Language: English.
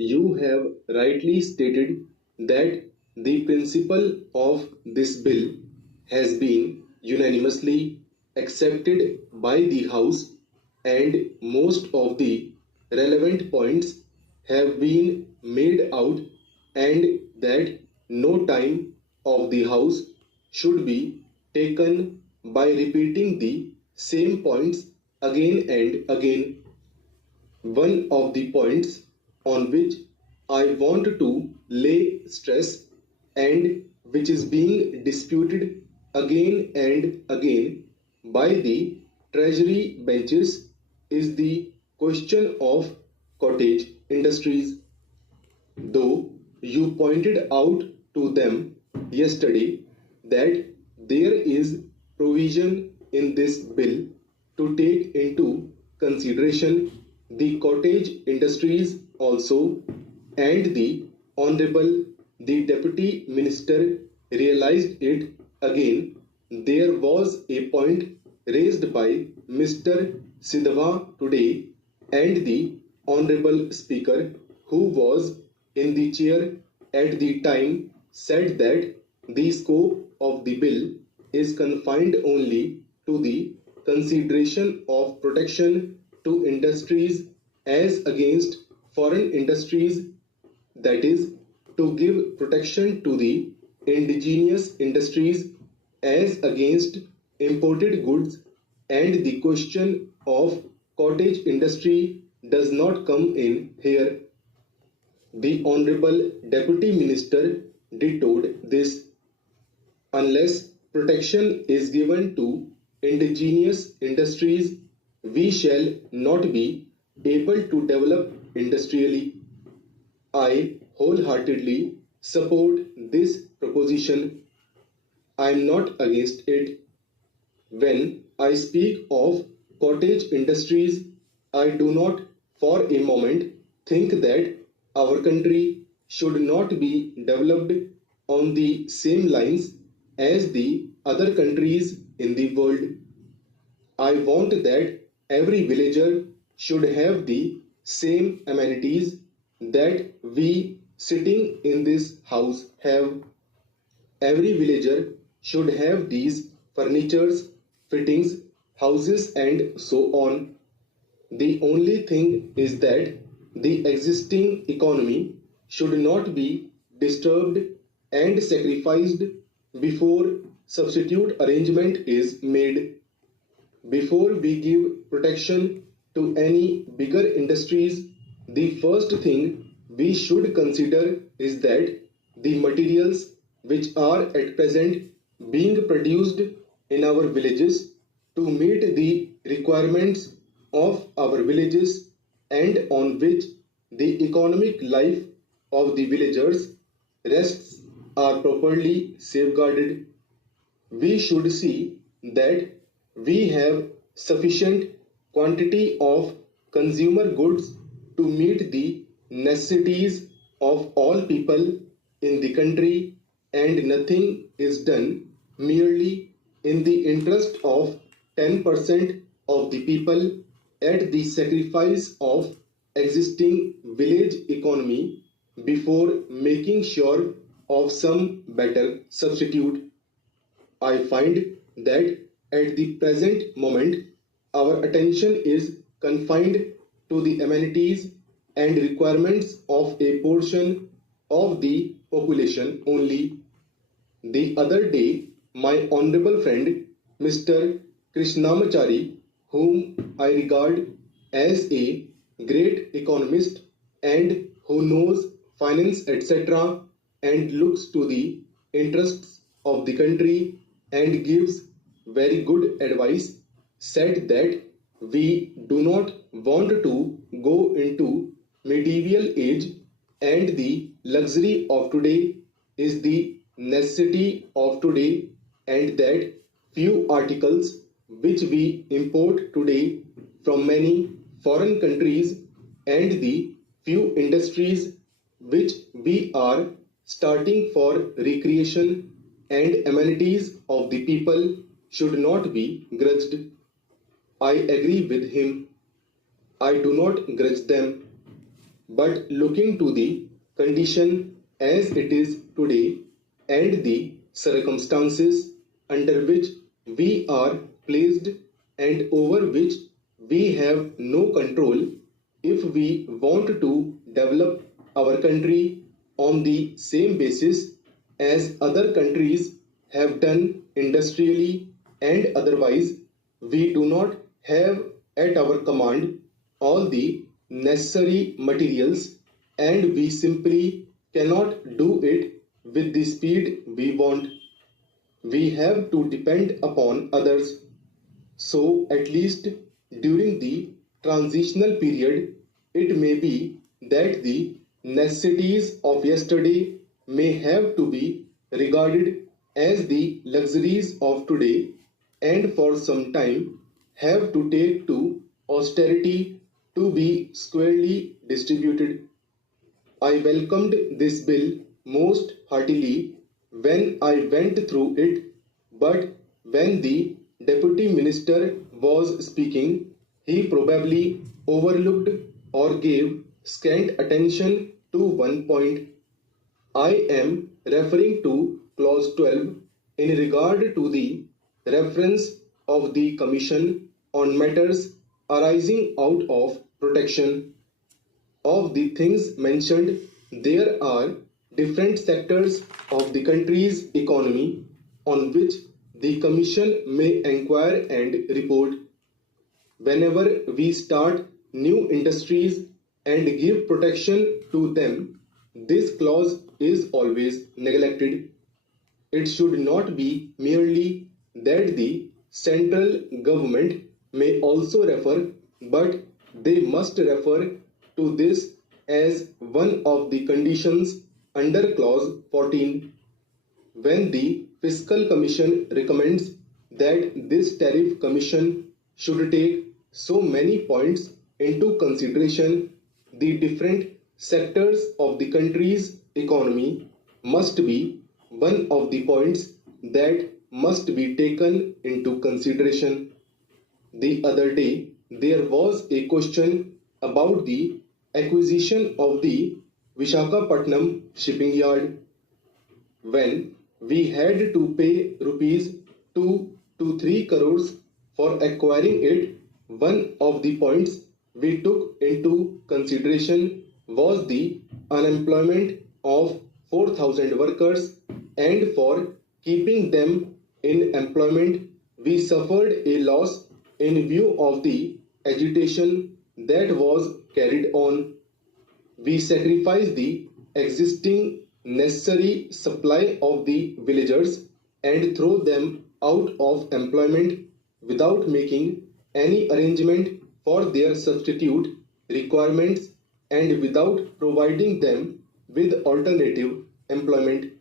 You have rightly stated that the principle of this bill has been unanimously accepted by the House, and most of the relevant points have been made out, and that no time of the House should be taken by repeating the same points again and again. One of the points on which I want to lay stress, and which is being disputed again and again by the Treasury benches, is the question of cottage industries. Though you pointed out to them yesterday that there is provision in this bill to take into consideration the cottage industries also, and the Honorable the Deputy Minister realized it again, there was a point raised by Mr. Sidhwa today, and the Honorable Speaker, who was in the chair at the time, said that the scope of the bill is confined only to the consideration of protection to industries as against foreign industries, that is, to give protection to the indigenous industries as against imported goods, and the question of cottage industry does not come in here. The Honorable Deputy Minister vetoed this. Unless protection is given to indigenous industries, we shall not be able to develop industrially. I wholeheartedly support this proposition. I am not against it. When I speak of cottage industries, I do not for a moment think that our country should not be developed on the same lines as the other countries in the world. I want that every villager should have the same amenities that we sitting in this house have. Every villager should have these furnitures, fittings, houses, and so on. The only thing is that the existing economy should not be disturbed and sacrificed before substitute arrangement is made. Before we give protection to any bigger industries, the first thing we should consider is that the materials which are at present being produced in our villages to meet the requirements of our villages, and on which the economic life of the villagers rests, are properly safeguarded. We should see that we have sufficient quantity of consumer goods to meet the necessities of all people in the country, and nothing is done merely in the interest of 10% of the people at the sacrifice of existing village economy before making sure of some better substitute. I find that at the present moment our attention is confined to the amenities and requirements of a portion of the population only. The other day, my honorable friend Mr. Krishnamachari, whom I regard as a great economist and who knows finance, etc., and looks to the interests of the country and gives very good advice, said that we do not want to go into medieval age, and the luxury of today is the necessity of today, and that few articles which we import today from many foreign countries, and the few industries which we are starting for recreation and amenities of the people should not be grudged. I agree with him. I do not grudge them. but looking to the condition as it is today and the circumstances under which we are placed and over which we have no control, if we want to develop our country on the same basis as other countries have done industrially and otherwise, we do not have at our command all the necessary materials and we simply cannot do it with the speed we want. We have to depend upon others. So, at least during the transitional period, it may be that the necessities of yesterday may have to be regarded as the luxuries of today and for some time have to take to austerity to be squarely distributed. I welcomed this bill most heartily when I went through it, but when the Deputy Minister was speaking, he probably overlooked or gave scant attention to one point. I am referring to Clause 12 in regard to the reference of the Commission on matters arising out of protection. Of the things mentioned, there are different sectors of the country's economy on which the Commission may inquire and report. Whenever we start new industries and give protection to them, this clause is always neglected. It should not be merely that the central government may also refer, but they must refer to this as one of the conditions under clause 14. When the Fiscal Commission recommends that this tariff commission should take so many points into consideration, the different sectors of the country's economy must be one of the points that must be taken into consideration. The other day, there was a question about the acquisition of the Vishakhapatnam shipping yard. When we had to pay rupees 2 to 3 crores for acquiring it, one of the points we took into consideration was the unemployment of 4,000 workers, and for keeping them in employment, we suffered a loss in view of the agitation that was carried on. We sacrifice the existing necessary supply of the villagers and throw them out of employment without making any arrangement for their substitute requirements and without providing them with alternative employment.